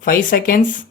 5 seconds.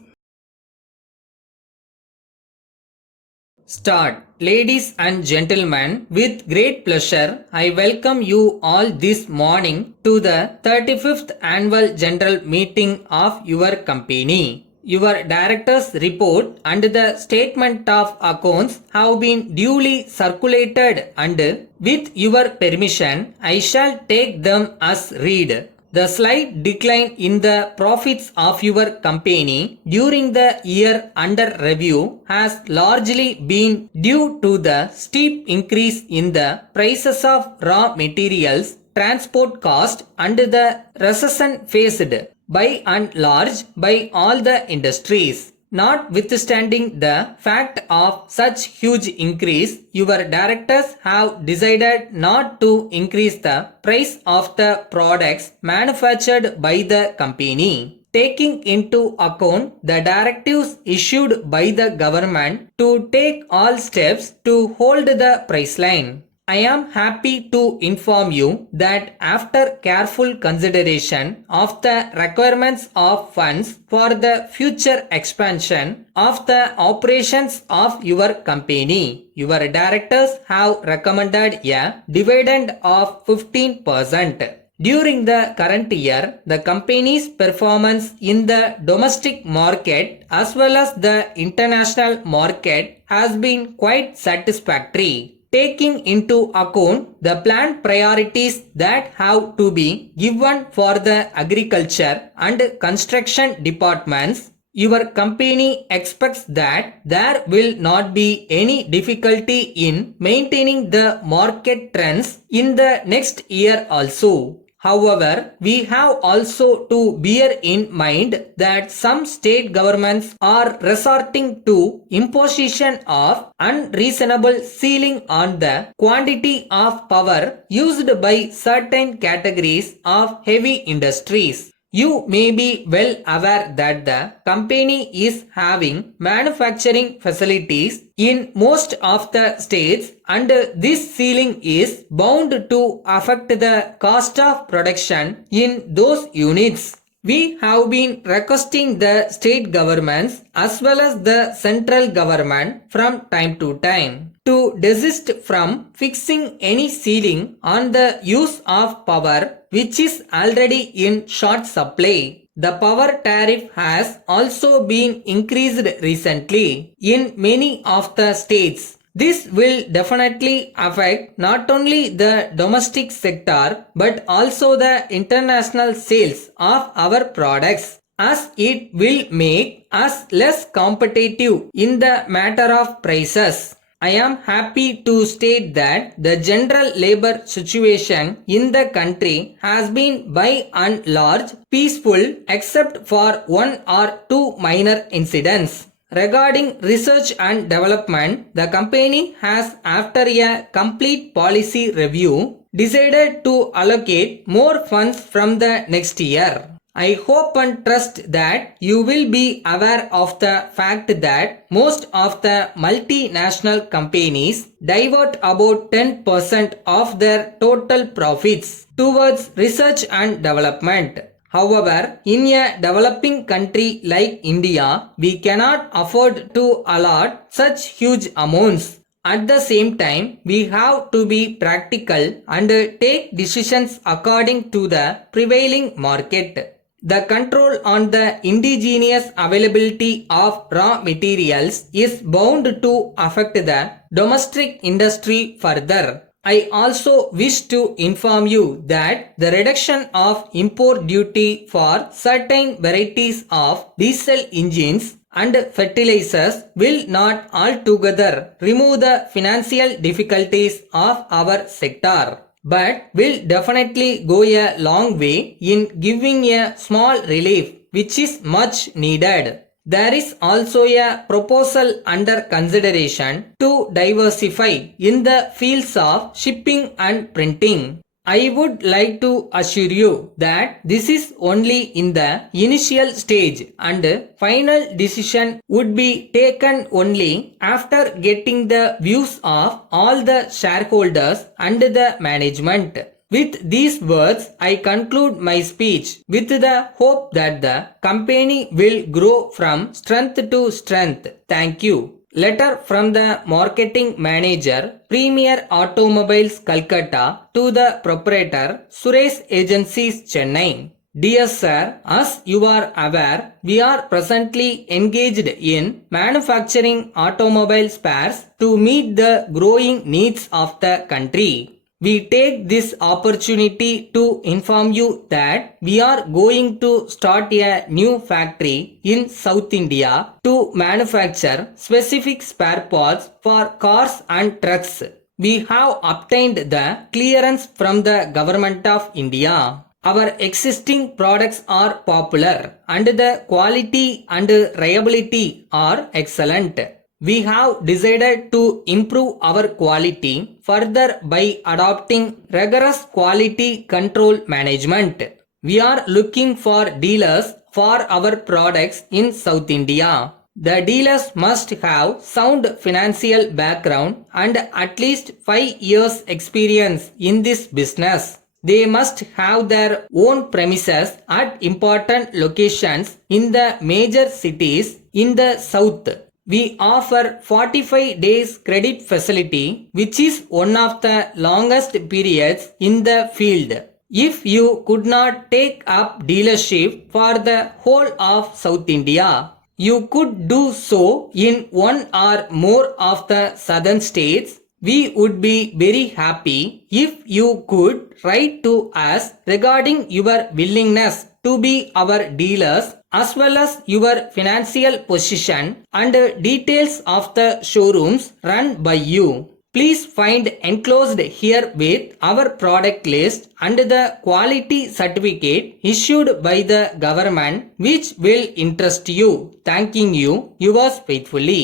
Start. Ladies and gentlemen, with great pleasure, I welcome you all this morning to the 35th Annual General Meeting of your company. Your director's report and the statement of accounts have been duly circulated and with your permission, I shall take them as read. The slight decline in the profits of your company during the year under review has largely been due to the steep increase in the prices of raw materials, transport cost, and the recession faced by and large by all the industries. Notwithstanding the fact of such huge increase, your directors have decided not to increase the price of the products manufactured by the company. Taking into account the directives issued by the government to take all steps to hold the price line. I am happy to inform you that after careful consideration of the requirements of funds for the future expansion of the operations of your company, your directors have recommended a dividend of 15%. During the current year, the company's performance in the domestic market as well as the international market has been quite satisfactory. Taking into account the planned priorities that have to be given for the agriculture and construction departments, your company expects that there will not be any difficulty in maintaining the market trends in the next year also. However, we have also to bear in mind that some state governments are resorting to imposition of unreasonable ceiling on the quantity of power used by certain categories of heavy industries. You may be well aware that the company is having manufacturing facilities in most of the states and this ceiling is bound to affect the cost of production in those units. We have been requesting the state governments as well as the central government from time to time to desist from fixing any ceiling on the use of power which is already in short supply. The power tariff has also been increased recently in many of the states. This will definitely affect not only the domestic sector but also the international sales of our products, as it will make us less competitive in the matter of prices. I am happy to state that the general labor situation in the country has been by and large peaceful except for one or two minor incidents. Regarding research and development, the company has, after a complete policy review, decided to allocate more funds from the next year. I hope and trust that you will be aware of the fact that most of the multinational companies divert about 10% of their total profits towards research and development. However, in a developing country like India, we cannot afford to allot such huge amounts. At the same time, we have to be practical and take decisions according to the prevailing market. The control on the indigenous availability of raw materials is bound to affect the domestic industry further. I also wish to inform you that the reduction of import duty for certain varieties of diesel engines and fertilizers will not altogether remove the financial difficulties of our sector, but will definitely go a long way in giving a small relief which is much needed. There is also a proposal under consideration to diversify in the fields of shipping and printing. I would like to assure you that this is only in the initial stage and final decision would be taken only after getting the views of all the shareholders and the management. With these words, I conclude my speech with the hope that the company will grow from strength to strength. Thank you. Letter from the marketing manager, Premier Automobiles Calcutta, to the proprietor, Suresh Agencies Chennai. Dear Sir, as you are aware, we are presently engaged in manufacturing automobile spares to meet the growing needs of the country. We take this opportunity to inform you that we are going to start a new factory in South India to manufacture specific spare parts for cars and trucks. We have obtained the clearance from the Government of India. Our existing products are popular and the quality and reliability are excellent. We have decided to improve our quality further by adopting rigorous quality control management. We are looking for dealers for our products in South India. The dealers must have sound financial background and at least 5 years experience in this business. They must have their own premises at important locations in the major cities in the south. We offer 45 days credit facility, which is one of the longest periods in the field. If you could not take up dealership for the whole of South India, you could do so in one or more of the southern states. We would be very happy if you could write to us regarding your willingness to be our dealers as well as your financial position and details of the showrooms run by you. Please find enclosed here with our product list and the quality certificate issued by the government which will interest you. Thanking you, yours faithfully.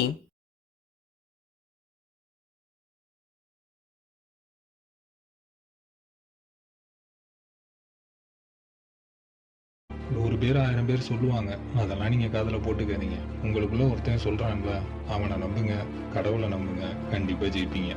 நூறு பேர் 1000 பேர் சொல்லுவாங்க, அதெல்லாம் நீங்க காதுல போட்டுக்காதீங்க. உங்களுக்குள்ள ஒருத்தன் சொல்றான்ல, அவனை நம்புங்க, கடவுளை நம்புங்க, கண்டிப்பா ஜெயிப்பீங்க.